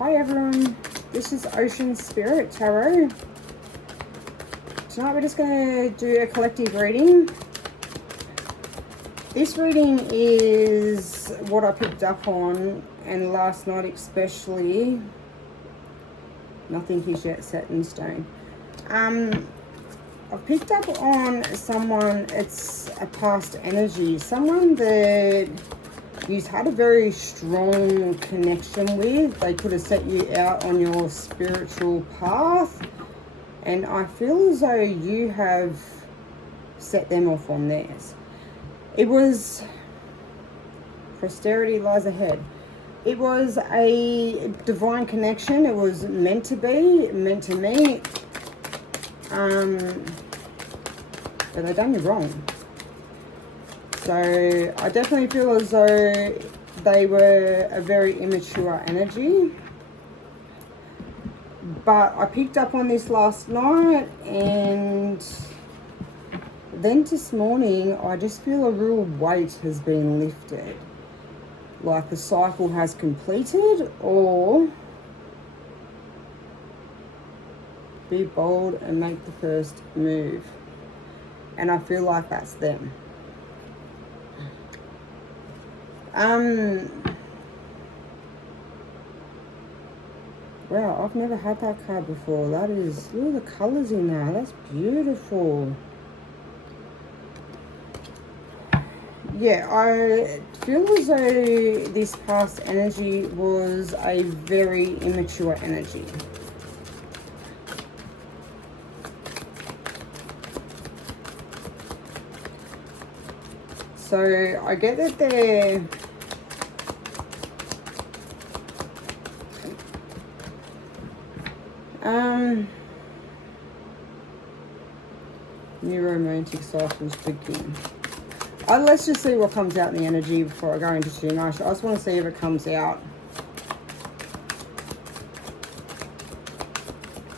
Hi everyone, this is Ocean Spirit Tarot. Tonight we're just going to do a collective reading. This reading is what I picked up on, and last night especially. Nothing is yet set in stone. I picked up on someone, it's a past energy, someone that you've had a very strong connection with. They could have set you out on your spiritual path, and I feel as though you have set them off on theirs. It was prosperity lies ahead. It was a divine connection. It was meant to be, meant to meet. But they done you wrong. So I definitely feel as though they were a very immature energy. But I picked up on this last night, and then this morning I just feel a real weight has been lifted. Like the cycle has completed, or be bold and make the first move. And I feel like that's them. Wow, I've never had that card before. That is, look at the colours in there. That's beautiful. Yeah, I feel as though this past energy was a very immature energy. So I get that they're new romantic cycles begin. Let's just see what comes out in the energy before I go into too much. I just want to see if it comes out.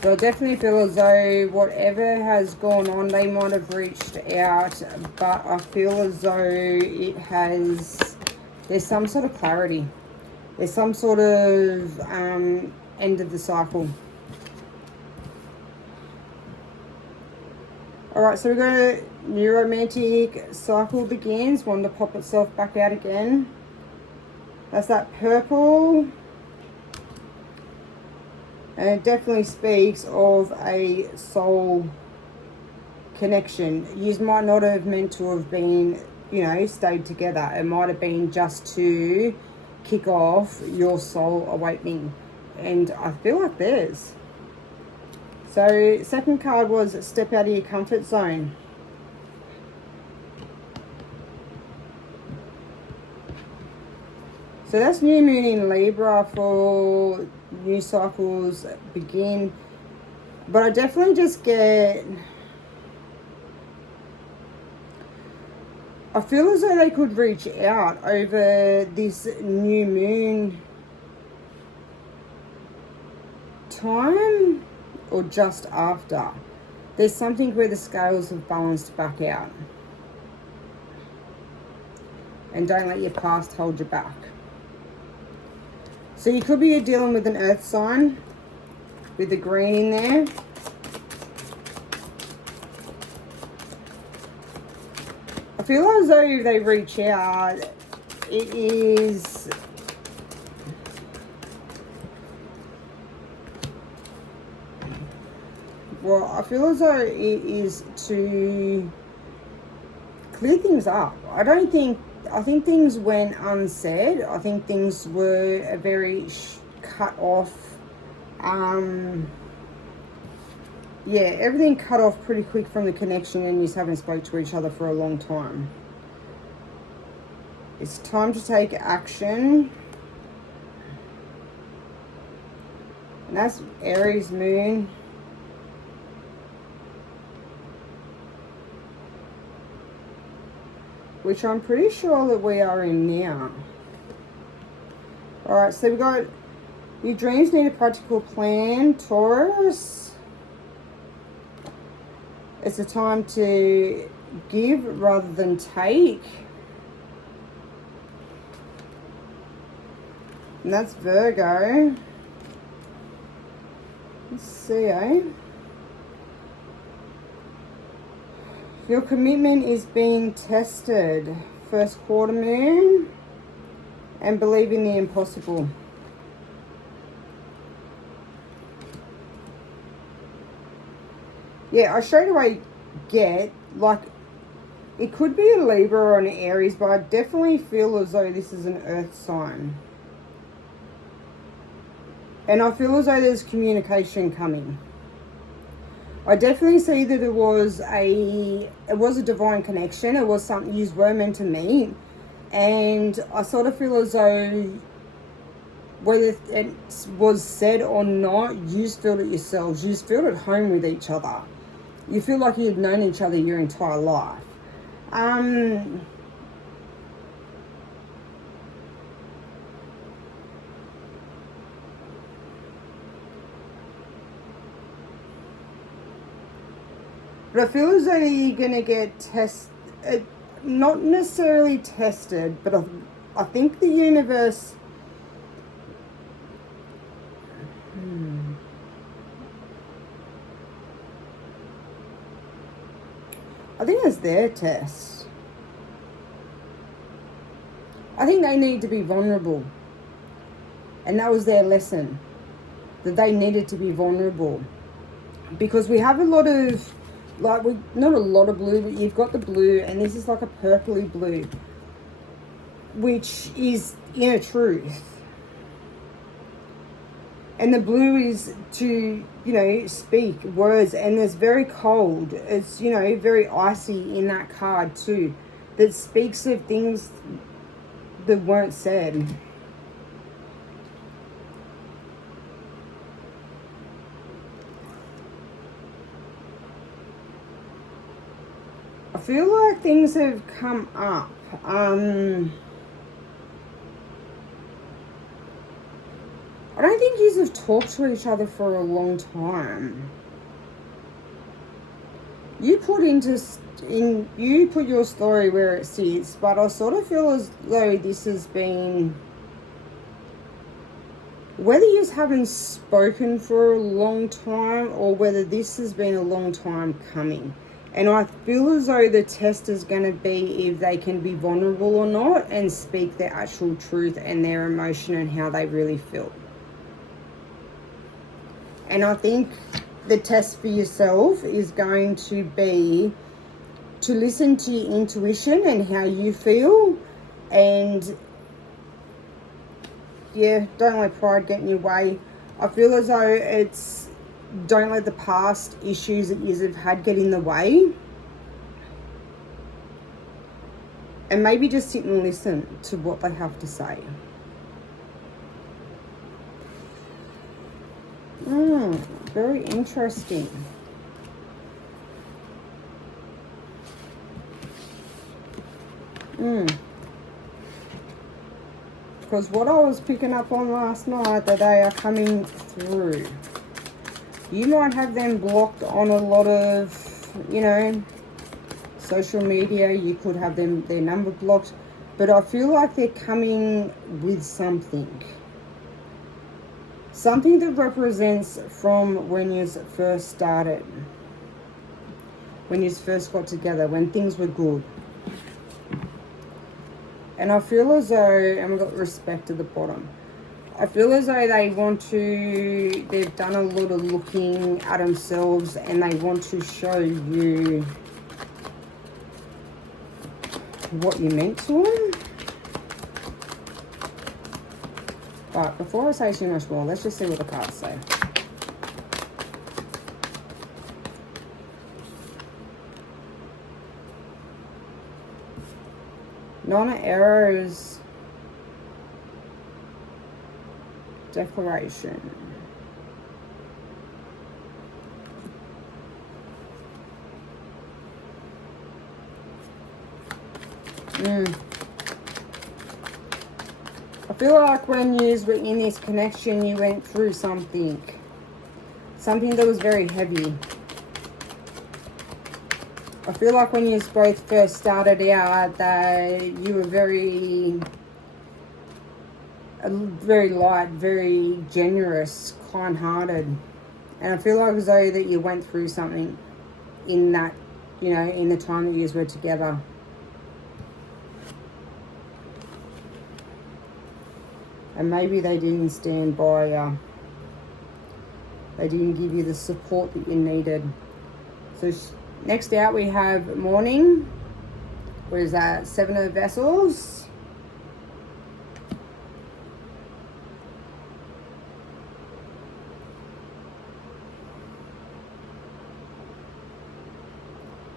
So I definitely feel as though whatever has gone on, they might have reached out, but I feel as though it has, there's some sort of clarity. There's some sort of end of the cycle. Alright, so we've got a new romantic cycle begins. One to pop itself back out again. That's that purple. And it definitely speaks of a soul connection. You might not have meant to have been, you know, stayed together. It might have been just to kick off your soul awakening. And I feel like there's. So second card was step out of your comfort zone. So that's new moon in Libra for new cycles begin. But I definitely just get, I feel as though they could reach out over this new moon time or just after. There's something where the scales have balanced back out. And don't let your past hold you back. So you could be dealing with an earth sign with the green in there. I feel as though if they reach out, it is, well, I feel as though it is to clear things up. I think things went unsaid. I think things were a very cut off. Yeah, everything cut off pretty quick from the connection, and you just haven't spoke to each other for a long time. It's time to take action. And that's Aries moon. Which I'm pretty sure that we are in now. Alright, so we've got your dreams need a practical plan, Taurus. It's a time to give rather than take. And that's Virgo. Let's see, eh? Your commitment is being tested. First quarter moon. And believe in the impossible. Yeah, I straight away get, like, it could be a Libra or an Aries, but I definitely feel as though this is an earth sign. And I feel as though there's communication coming. I definitely see that it was a divine connection. It was something you were meant to meet. And I sort of feel as though whether it was said or not, you felt it yourselves. You felt at home with each other. You feel like you've known each other your entire life. But I feel as though you're going to get tested, not necessarily tested, but I think the universe... I think it's their test. I think they need to be vulnerable. And that was their lesson. That they needed to be vulnerable. Because we have a lot of, like, not a lot of blue, but you've got the blue, and this is like a purpley blue, which is inner truth. And the blue is to, you know, speak words, and it's very cold. It's, you know, very icy in that card too. That speaks of things that weren't said. I feel like things have come up. I don't think you have talked to each other for a long time. You put your story where it sits, but I sort of feel as though this has been, whether you haven't spoken for a long time or whether this has been a long time coming. And I feel as though the test is going to be if they can be vulnerable or not and speak their actual truth and their emotion and how they really feel. And I think the test for yourself is going to be to listen to your intuition and how you feel. And yeah, don't let pride get in your way. I feel as though it's, don't let the past issues that you have had get in the way. And maybe just sit and listen to what they have to say. Very interesting. Because what I was picking up on last night, that they are coming through. You might have them blocked on a lot of, you know, social media. You could have their number blocked. But I feel like they're coming with something. Something that represents from when you first started. When you first got together. When things were good. And I feel as though, and we've got respect at the bottom. I feel as though they've done a lot of looking at themselves and they want to show you what you meant to them. But before I say too much more, let's just see what the cards say. Nine of Arrows. Declaration. I feel like when you were in this connection, you went through something that was very heavy. I feel like when you both first started out, that you were very light, very generous, kind-hearted, And I feel like as though that you went through something in that, you know, in the time that you were together. And maybe they didn't stand by you. They didn't give you the support that you needed. So next out we have morning. What is that? 7 of Vessels.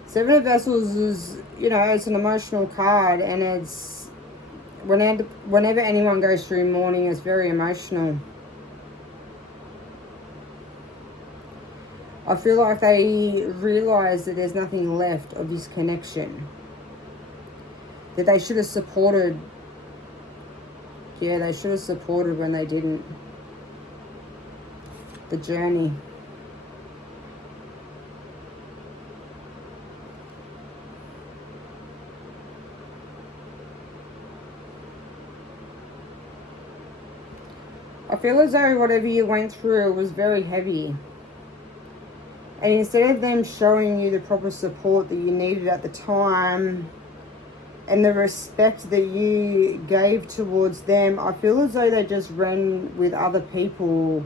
Seven of Vessels is, you know, it's an emotional card, and it's whenever anyone goes through mourning, it's very emotional. I feel like they realise that there's nothing left of this connection. That they should have supported. Yeah, they should have supported when they didn't. The journey. I feel as though whatever you went through was very heavy. And instead of them showing you the proper support that you needed at the time and the respect that you gave towards them, I feel as though they just ran with other people.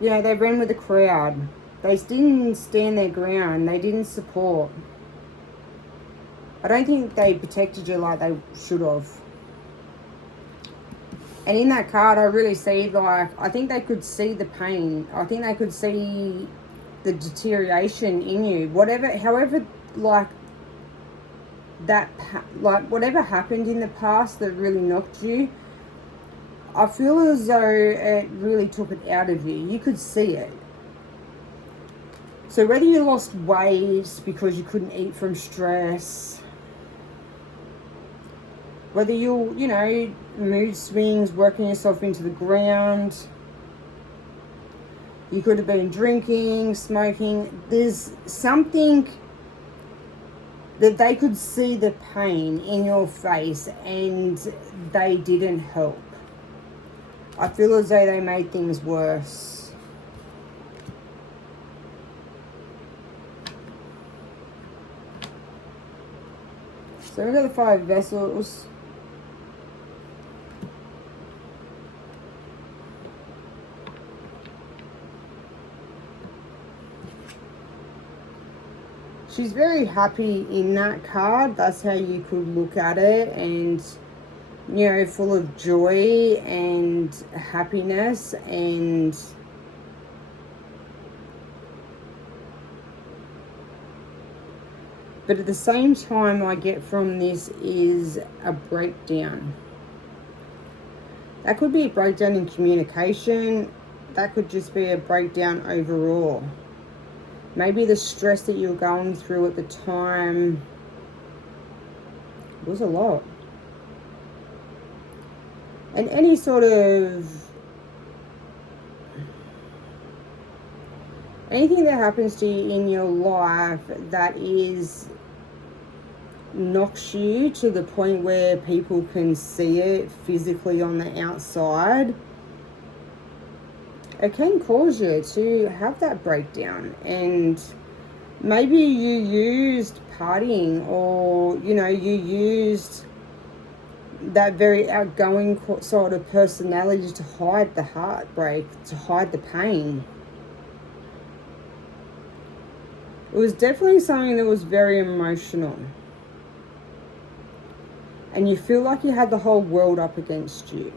You know, they ran with the crowd. They didn't stand their ground. They didn't support. I don't think they protected you like they should have. And in that card, I really see, like, I think they could see the pain. I think they could see the deterioration in you. Whatever, however, like, that, like, whatever happened in the past that really knocked you, I feel as though it really took it out of you. You could see it. So whether you lost weight because you couldn't eat from stress, whether you know, mood swings, working yourself into the ground, you could have been drinking, smoking. There's something that they could see the pain in your face and they didn't help. I feel as though they made things worse. So we've got the 5 Vessels. She's very happy in that card. That's how you could look at it. And, you know, full of joy and happiness. And but at the same time, I get from this is a breakdown. That could be a breakdown in communication. That could just be a breakdown overall. Maybe the stress that you were going through at the time was a lot. And any sort of... anything that happens to you in your life that is... knocks you to the point where people can see it physically on the outside, it can cause you to have that breakdown. And maybe you used partying, or, you know, you used that very outgoing sort of personality to hide the heartbreak, to hide the pain. It was definitely something that was very emotional. And you feel like you had the whole world up against you.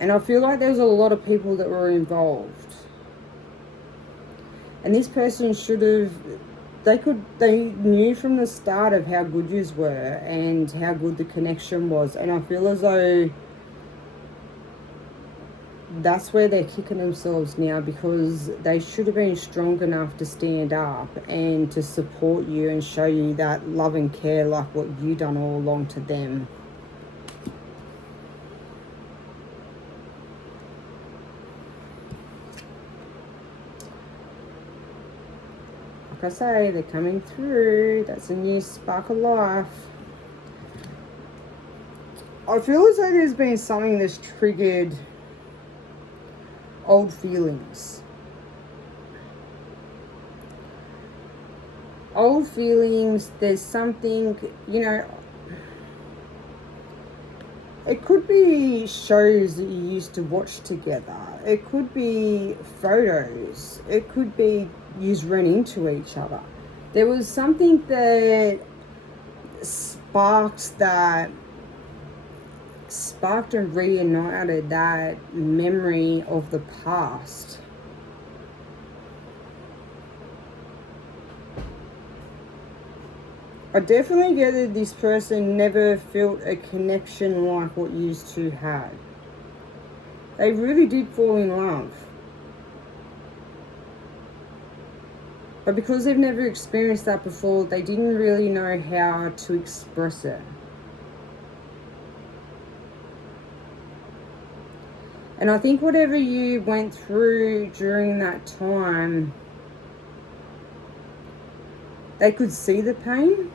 And I feel like there's a lot of people that were involved. And this person should have... they knew from the start of how good yous were and how good the connection was. And I feel as though that's where they're kicking themselves now, because they should have been strong enough to stand up and to support you and show you that love and care like what you done all along to them. Like I say, they're coming through. That's a new spark of life. I feel as though there's been something that's triggered old feelings. Old feelings, there's something, you know, it could be shows that you used to watch together. It could be photos. It could be you ran into each other. There was something that sparked and reunited that memory of the past. I definitely get that this person never felt a connection like what you two had. They really did fall in love. But because they've never experienced that before, they didn't really know how to express it. And I think whatever you went through during that time, they could see the pain.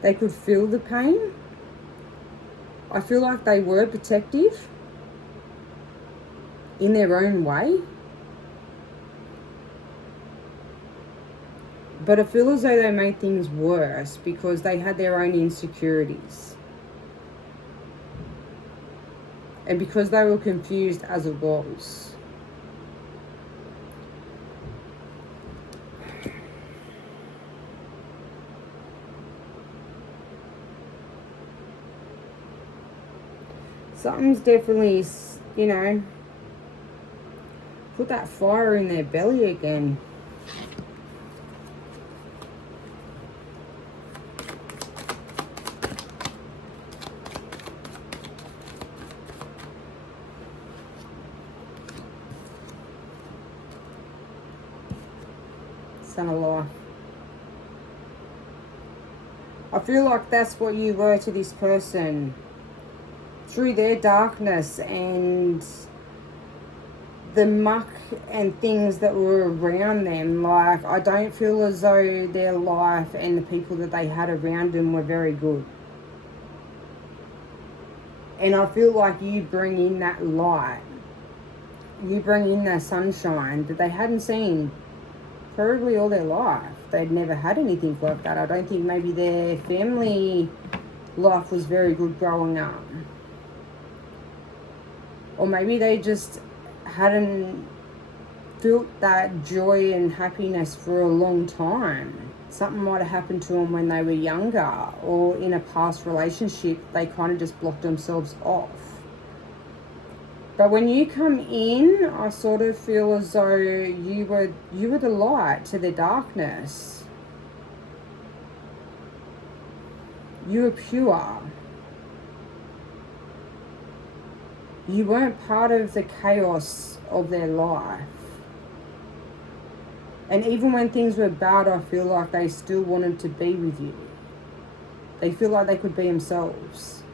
They could feel the pain. I feel like they were protective in their own way. But I feel as though they made things worse because they had their own insecurities. And because they were confused as it was. Something's definitely, you know, put that fire in their belly again. Son of life. I feel like that's what you were to this person. Through their darkness and the muck and things that were around them. Like, I don't feel as though their life and the people that they had around them were very good. And I feel like you bring in that light. You bring in that sunshine that they hadn't seen probably all their life. They'd never had anything like that. I don't think maybe their family life was very good growing up. Or maybe they just hadn't felt that joy and happiness for a long time. Something might have happened to them when they were younger, or in a past relationship, they kind of just blocked themselves off. But when you come in, I sort of feel as though you were the light to their darkness. You were pure. You weren't part of the chaos of their life. And even when things were bad, I feel like they still wanted to be with you. They feel like they could be themselves.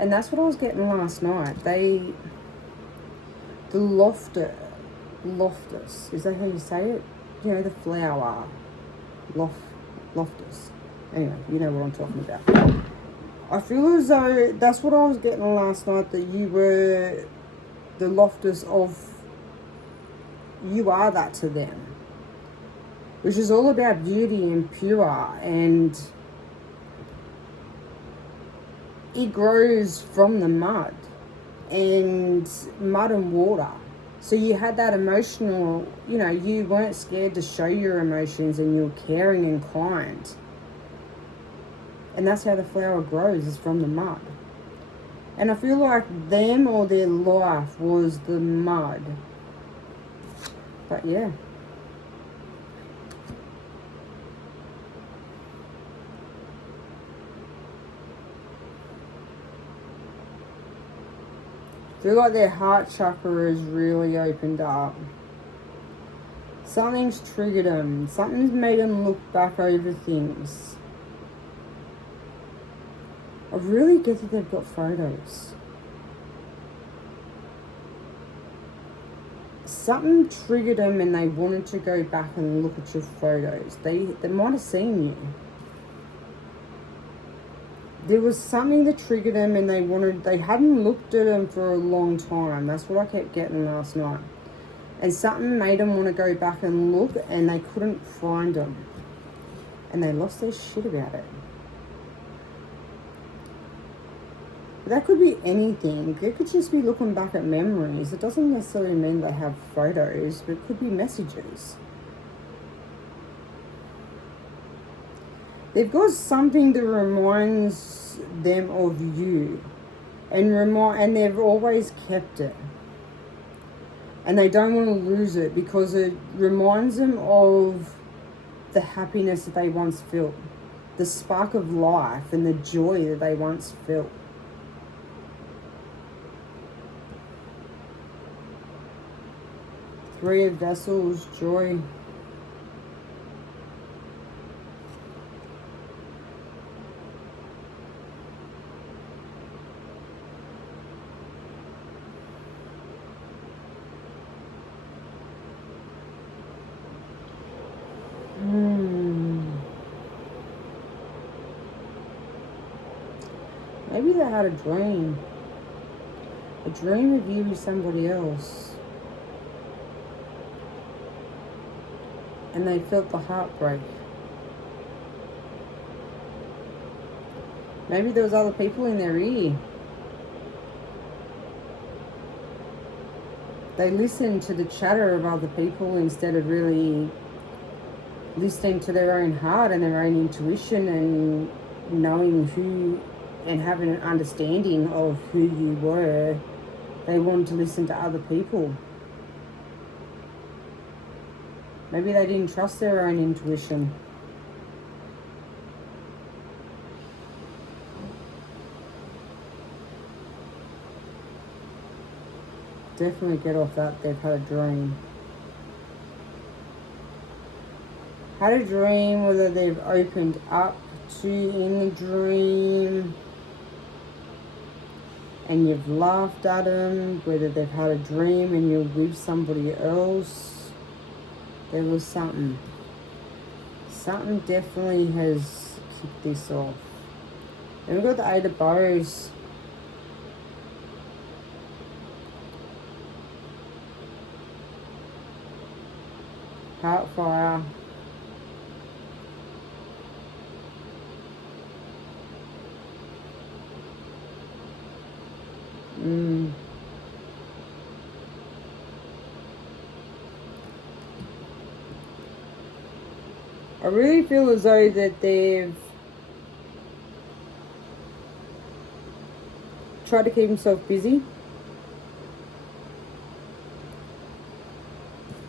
And that's what I was getting last night. The Loftus, is that how you say it? You know, the flower. Loftus. Anyway, you know what I'm talking about. I feel as though that's what I was getting last night, that you were the Loftus of, you are that to them. Which is all about beauty and pure, and it grows from the mud and water. So you had that emotional, you know, you weren't scared to show your emotions, and you were caring and kind. And that's how the flower grows, is from the mud. And I feel like them or their life was the mud. But yeah. I feel like their heart chakra is really opened up. Something's triggered them. Something's made them look back over things. I really get that they've got photos. Something triggered them and they wanted to go back and look at your photos. They might have seen you. there was something that triggered them, and they hadn't looked at them for a long time. That's what I kept getting last night. And something made them want to go back and look, and they couldn't find them. And they lost their shit about it. That could be anything. It could just be looking back at memories. It doesn't necessarily mean they have photos, but it could be messages. They've got something that reminds them of you, and they've always kept it. And they don't want to lose it because it reminds them of the happiness that they once felt, the spark of life and the joy that they once felt. Three of Vessels, joy. Maybe they had a dream. A dream of you with somebody else. And they felt the heartbreak. Maybe there was other people in their ear. They listened to the chatter of other people instead of really listening to their own heart and their own intuition and knowing who and having an understanding of who you were. They wanted to listen to other people. Maybe they didn't trust their own intuition. Definitely get off that they've had a dream. Had a dream, whether they've opened up to in the dream and you've laughed at them, whether they've had a dream and you're with somebody else. There was something. Something definitely has kicked this off. Then we've got the Eight of Bows. Heartfire. I really feel as though that they've tried to keep themselves busy.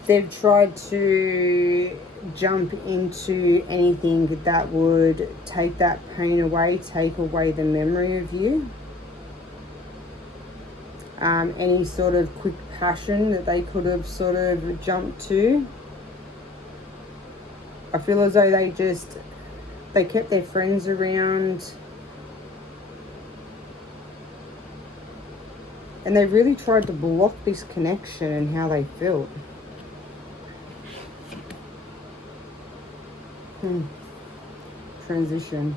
They've tried to jump into anything that would take that pain away, take away the memory of you. Any sort of quick passion that they could have sort of jumped to. I feel as though they kept their friends around. And they really tried to block this connection and how they felt. Transition.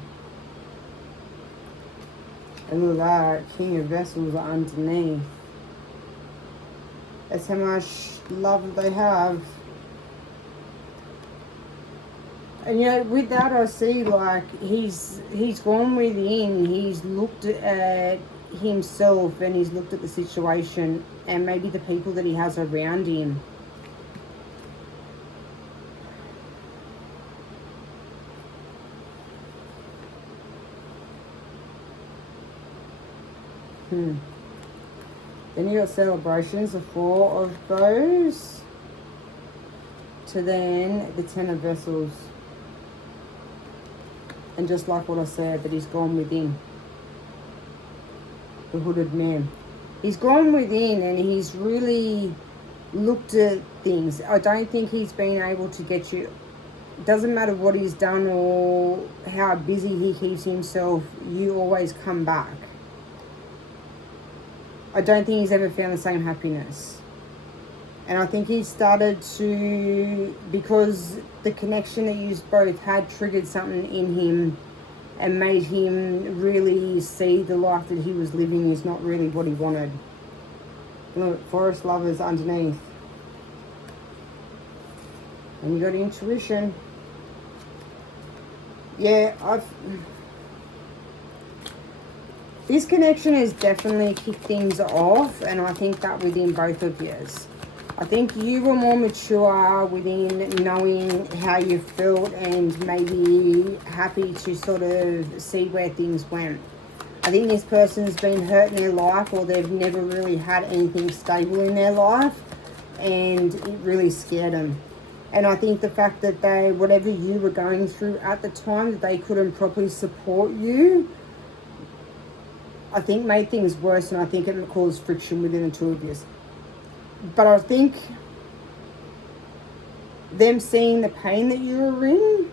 And look at that, King of Vessels are underneath. That's how much love they have. And yet with that I see like he's gone within, he's looked at himself and he's looked at the situation and maybe the people that he has around him. Then you got celebrations, the Four of Bows, to then the Ten of Vessels. And just like what I said, that he's gone within. The Hooded Man. He's gone within and he's really looked at things. I don't think he's been able to get you. It doesn't matter what he's done or how busy he keeps himself, you always come back. I don't think he's ever found the same happiness. And I think he started to, because the connection that you both had triggered something in him and made him really see the life that he was living is not really what he wanted. Look, forest lovers underneath. And you got intuition. Yeah, this connection has definitely kicked things off, and I think that within both of yous. I think you were more mature within knowing how you felt and maybe happy to sort of see where things went. I think this person's been hurt in their life, or they've never really had anything stable in their life, and it really scared them. And I think the fact that they, whatever you were going through at the time, that they couldn't properly support you, I think made things worse, and I think it caused friction within the two of you. But I think them seeing the pain that you were in,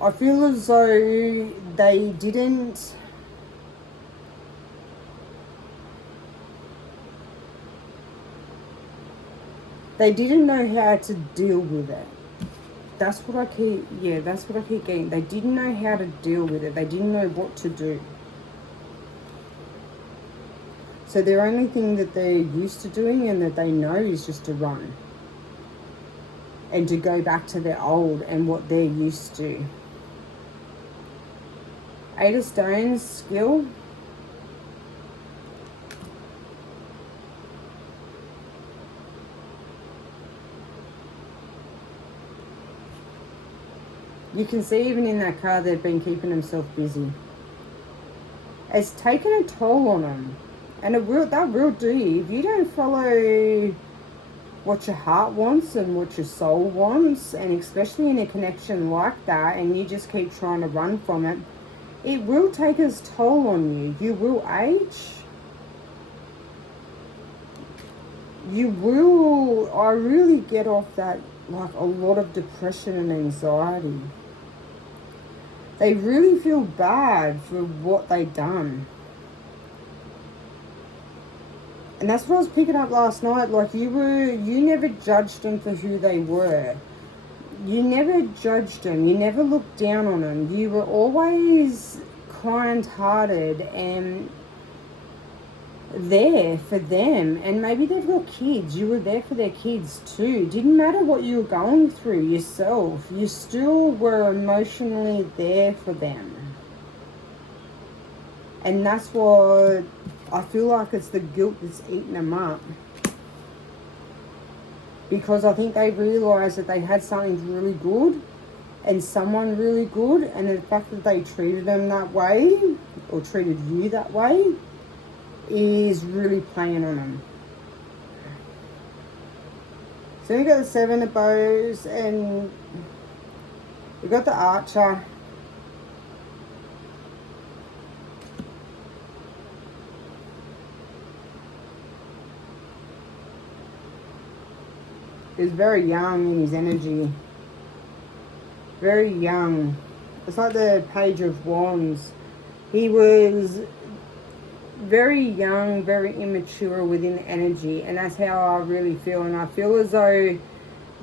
I feel as though they didn't know how to deal with it. That's what I keep getting. They didn't know how to deal with it. They didn't know what to do. So the only thing that they're used to doing and that they know is just to run. And to go back to their old and what they're used to. Eight of Stones, skill. You can see even in that card they've been keeping themselves busy. It's taken a toll on them. And that will do you. If you don't follow what your heart wants and what your soul wants, and especially in a connection like that, and you just keep trying to run from it, it will take its toll on you. You will age. I really get off that, like, a lot of depression and anxiety. They really feel bad for what they've done. And that's what I was picking up last night. Like, you never judged them for who they were. You never judged them. You never looked down on them. You were always kind-hearted and there for them. And maybe they've got kids. You were there for their kids too. Didn't matter what you were going through yourself. You still were emotionally there for them. And that's what I feel like it's the guilt that's eating them up. Because I think they realised that they had something really good and someone really good, and the fact that they treated them that way, or treated you that way, is really playing on them. So you got the Seven of Bows, and you got the Archer. He's very young in his energy. Very young. It's like the Page of Wands. He was very young, very immature within energy. And that's how I really feel. And I feel as though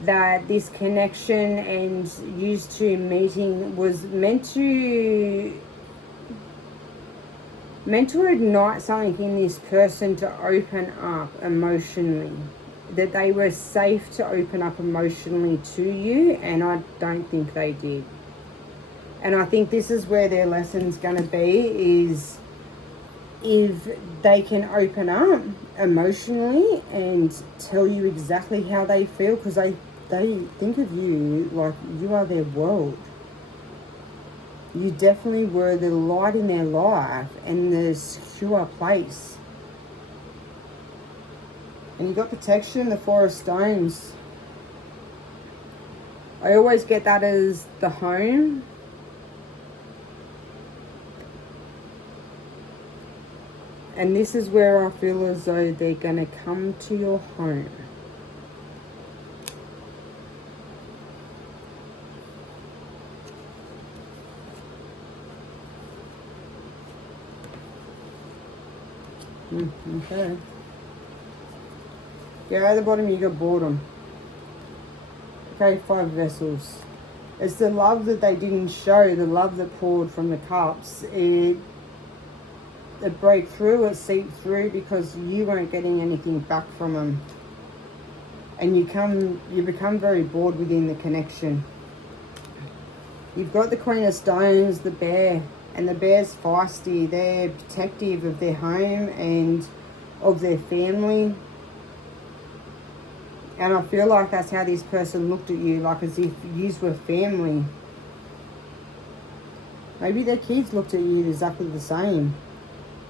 that this connection and used to meeting was meant to ignite something in this person to open up emotionally. That they were safe to open up emotionally to you, and I don't think they did. And I think this is where their lesson's going to be, is if they can open up emotionally and tell you exactly how they feel, because they think of you like you are their world. You definitely were the light in their life and the secure place. And you got protection, the Four of Stones. I always get that as the home. And this is where I feel as though they're going to come to your home. Okay. Yeah, at the bottom you got boredom. Okay, 5 vessels. It's the love that they didn't show, the love that poured from the cups. It broke through, it seeped through because you weren't getting anything back from them. And you become very bored within the connection. You've got the Queen of Stones, the bear, and the bear's feisty. They're protective of their home and of their family. And I feel like that's how this person looked at you, like as if you were family. Maybe their kids looked at you exactly the same.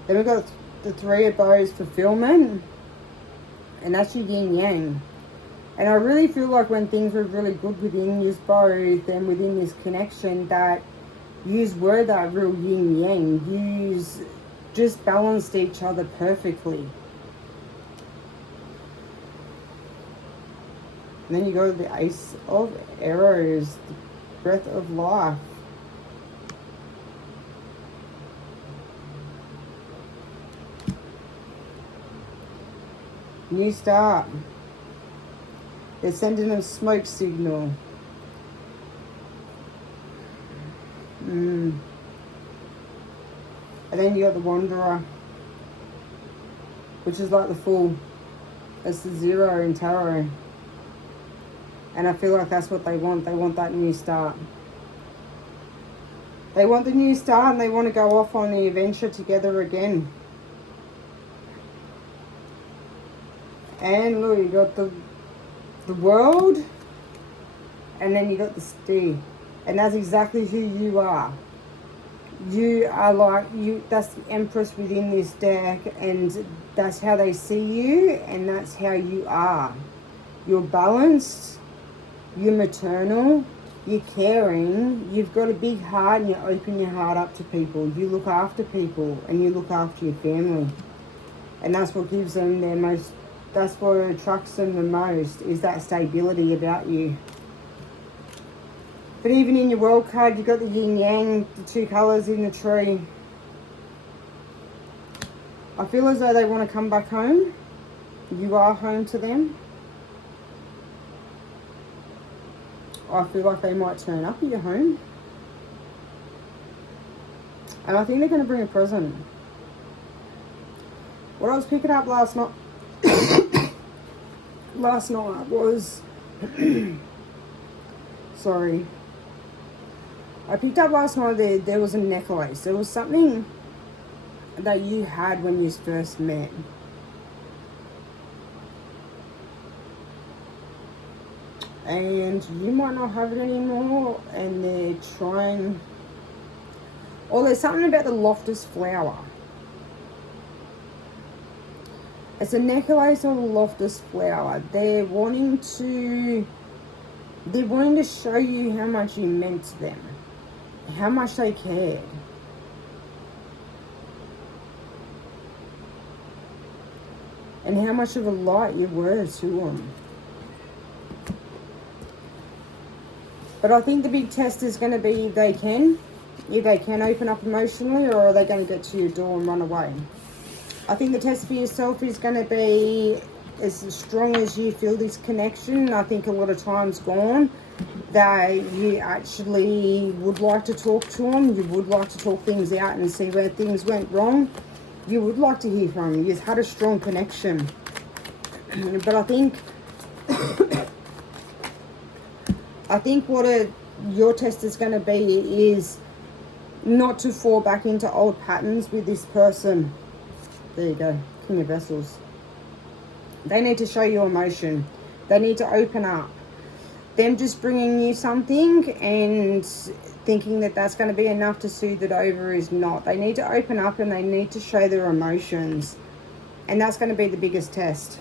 Then we've got the Three of Bows, fulfillment. And that's your yin yang. And I really feel like when things were really good within you both and within this connection, that yous were that real yin yang. Yous just balanced each other perfectly. And then you go to the Ace of Arrows, the breath of life. New start. They're sending a smoke signal. And then you got the Wanderer, which is like the Fool. It's the Zero in tarot. And I feel like that's what they want. They want that new start. They want the new start and they want to go off on the adventure together again. And look, you got the World, and then you got the Steed. And that's exactly who you are. You are like, that's the Empress within this deck, and that's how they see you, and that's how you are. You're balanced, you're maternal, you're caring, you've got a big heart, and you open your heart up to people. You look after people, and you look after your family. And that's what gives them their most, that's what attracts them the most, is that stability about you. But even in your World card, you've got the yin yang, the two colours in the tree. I feel as though they want to come back home. You are home to them. I feel like they might turn up at your home. And I think they're going to bring a present. What I was picking up last night was sorry, I picked up last night there was a necklace. There was something that you had when you first met, and you might not have it anymore, and they're trying, or there's something about the Lotus flower. It's a necklace of a Lotus flower. They're wanting to show you how much you meant to them, how much they cared. And how much of a light you were to them. But I think the big test is going to be if they can open up emotionally, or are they going to get to your door and run away. I think the test for yourself is going to be as strong as you feel this connection. I think a lot of times gone that you actually would like to talk to them. You would like to talk things out and see where things went wrong. You would like to hear from them. You've had a strong connection. But I think what your test is going to be is not to fall back into old patterns with this person. There you go, King of Vessels. They need to show you emotion. They need to open up. Them just bringing you something and thinking that that's going to be enough to soothe it over is not. They need to open up and they need to show their emotions. And that's going to be the biggest test.